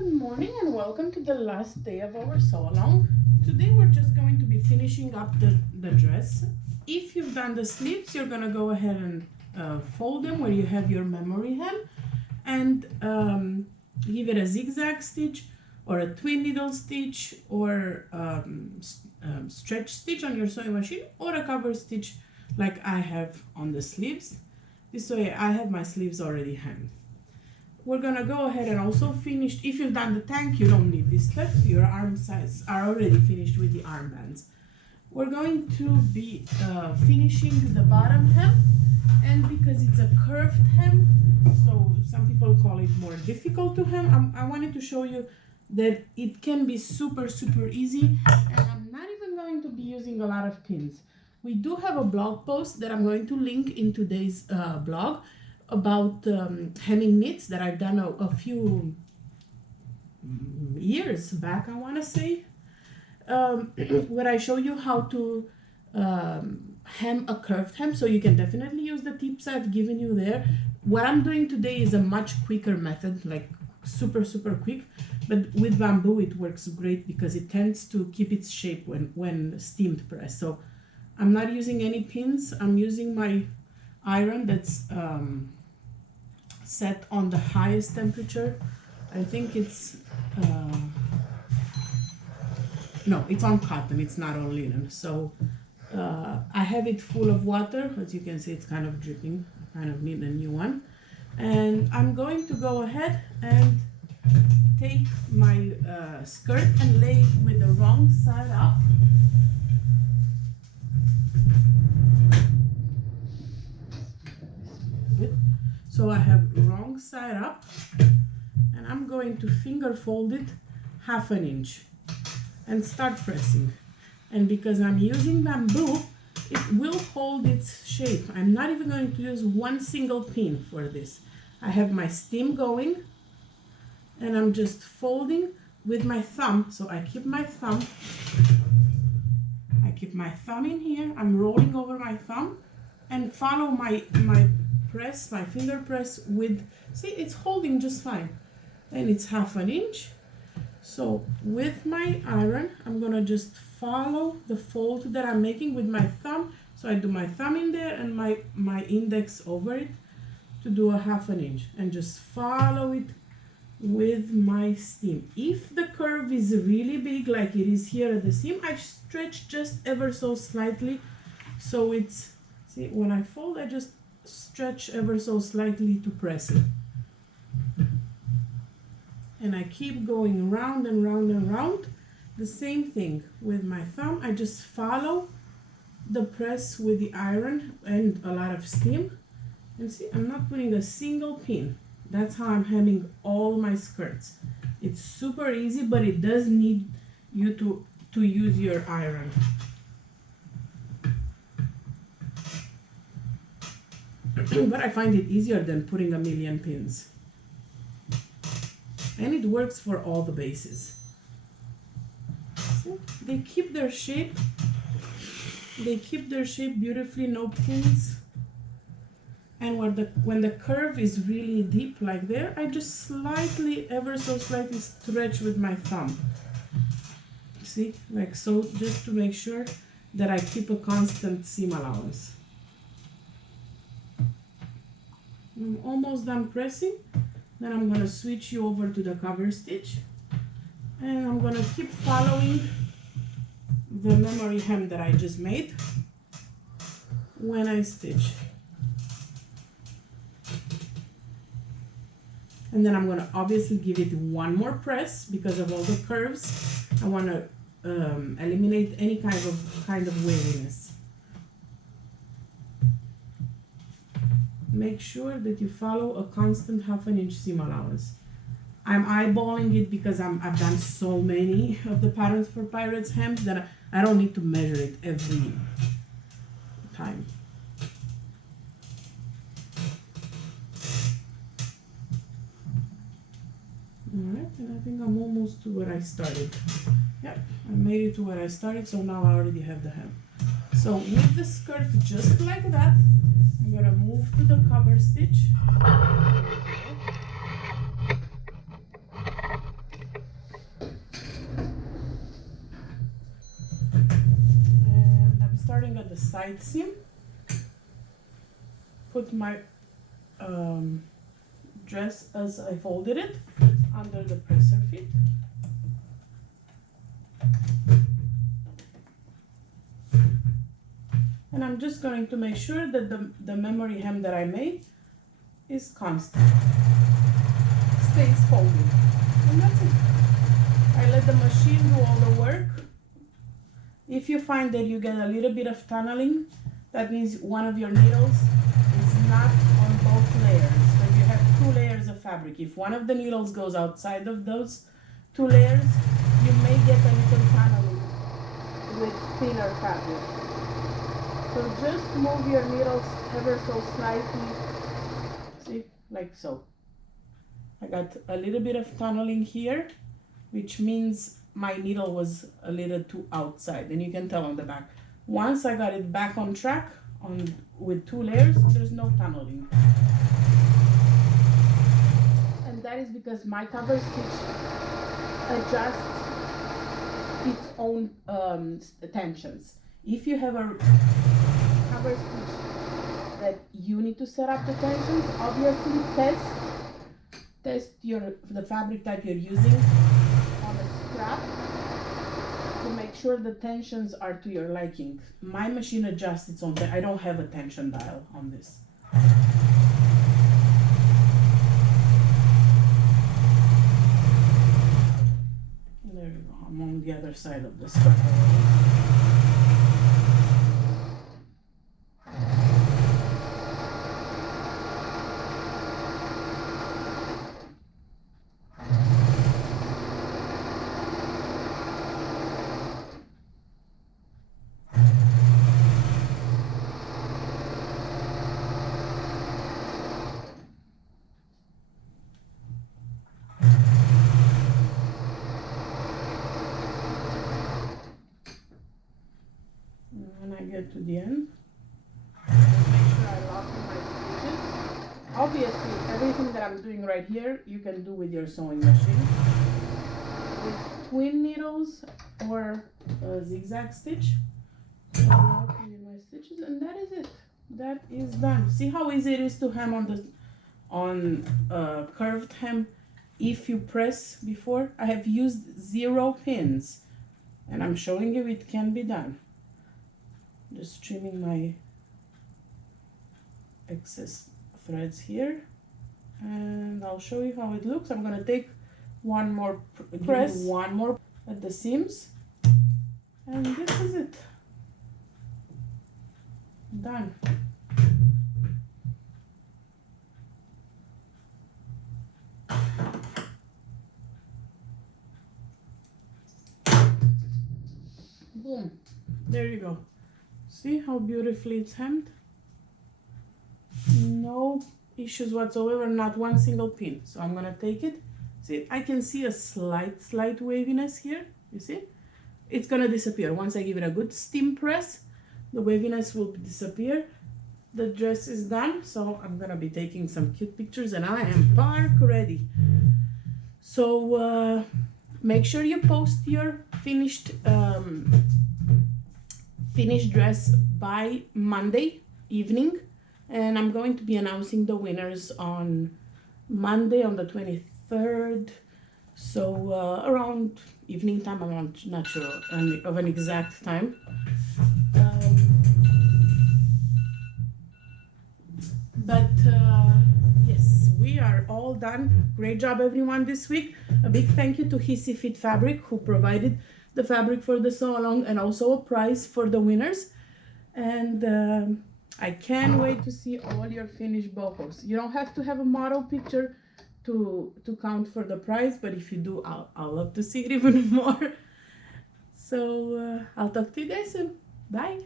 Good morning and welcome to the last day of our sew along. Today we're just going to be finishing up the dress. If you've done the sleeves, you're going to go ahead and fold them where you have your memory hem and give it a zigzag stitch or a twin needle stitch or stretch stitch on your sewing machine or a cover stitch like I have on the sleeves. This way I have my sleeves already hemmed. We're gonna go ahead and also finish. If you've done the tank, you don't need this step. Your arm sides are already finished with the armbands. We're going to be finishing the bottom hem, and because it's a curved hem, so some people call it more difficult to hem, I wanted to show you that it can be super easy, and I'm not even going to be using a lot of pins. We do have a blog post that I'm going to link in today's blog about hemming knits that I've done a few years back, I want to say, where I show you how to hem a curved hem, so you can definitely use the tips I've given you there. What I'm doing today is a much quicker method, like super quick, but with bamboo it works great because it tends to keep its shape when steamed pressed. So I'm not using any pins. I'm using my iron that's set on the highest temperature. I think it's no, it's on cotton, it's not on linen. So I have it full of water. As you can see, it's kind of dripping. I kind of need a new one. And I'm going to go ahead and take my skirt and lay it with the wrong side up. So I have wrong side up, and I'm going to finger fold it 1/2 inch and start pressing. And because I'm using bamboo, it will hold its shape. I'm not even going to use one single pin for this. I have my steam going, and I'm just folding with my thumb. So I keep my thumb in here. I'm rolling over my thumb and follow my press, my finger press with, see, it's holding just fine. And it's 1/2 inch. So with my iron, I'm gonna just follow the fold that I'm making with my thumb. So I do my thumb in there and my index over it to do a 1/2 inch, and just follow it with my steam. If the curve is really big, like it is here at the seam, I stretch just ever so slightly. So it's, see, when I fold, I just stretch ever so slightly to press it. And I keep going round and round and round. The same thing with my thumb. I just follow the press with the iron and a lot of steam. And see, I'm not putting a single pin. That's how I'm hemming all my skirts. It's super easy, but it does need you to use your iron. But I find it easier than putting a million pins. And it works for all the bases. So they keep their shape. They keep their shape beautifully, no pins. And when the curve is really deep like there, I just slightly, ever so slightly stretch with my thumb. See, like so, just to make sure that I keep a constant seam allowance. I'm almost done pressing. Then I'm going to switch you over to the cover stitch, and I'm going to keep following the memory hem that I just made when I stitch. And then I'm going to obviously give it one more press because of all the curves. I want to eliminate any kind of waviness. Make sure that you follow a constant 1/2 inch seam allowance. I'm eyeballing it because I've done so many of the patterns for Pirates hems that I don't need to measure it every time. Alright, and I think I'm almost to where I started. Yep, I made it to where I started, so now I already have the hem. So with the skirt just like that, I'm going to move to the cover stitch. side seam, put my dress as I folded it under the presser fit. And I'm just going to make sure that the memory hem that I made is constant, stays folded, and that's it. I let the machine do all the work. If you find that you get a little bit of tunneling, that means one of your needles is not on both layers. So you have 2 layers of fabric. If one of the needles goes outside of those 2 layers, you may get a little tunneling with thinner fabric. So just move your needles ever so slightly, see, like so. I got a little bit of tunneling here, which means my needle was a little too outside, and you can tell on the back. Once I got it back on track with 2 layers, there's no tunneling. And that is because my cover stitch adjusts its own tensions. If you have a cover stitch that you need to set up the tensions, obviously test the fabric type you're using on a scrap to make sure the tensions are to your liking. My machine adjusts its own. I don't have a tension dial on this. There you go. I'm on the other side of the skirt already. When I get to the end, make sure I lock in my stitches. Obviously, everything that I'm doing right here, you can do with your sewing machine. With twin needles or a zigzag stitch. So I'm locking in my stitches, and that is it. That is done. See how easy it is to hem on curved hem if you press before? I have used 0 pins, and I'm showing you it can be done. Just trimming my excess threads here, and I'll show you how it looks. I'm gonna take one more press, one more at the seams, and this is it. Done. Boom. There you go. See how beautifully it's hemmed? No issues whatsoever, not one single pin. So I'm gonna take it. See, I can see a slight waviness here. You see? It's gonna disappear. Once I give it a good steam press, the waviness will disappear. The dress is done, so I'm gonna be taking some cute pictures, and I am park ready. So make sure you post your finished dress by Monday evening, and I'm going to be announcing the winners on Monday on the 23rd. So around evening time, I'm not sure of an exact time. Yes, we are all done. Great job everyone this week. A big thank you to Hissy Fit Fabric, who provided the fabric for the sew along, and also a prize for the winners. And I can't wait to see all your finished bohos. You don't have to have a model picture to count for the prize, but if you do, I'll love to see it even more. So I'll talk to you guys soon. Bye.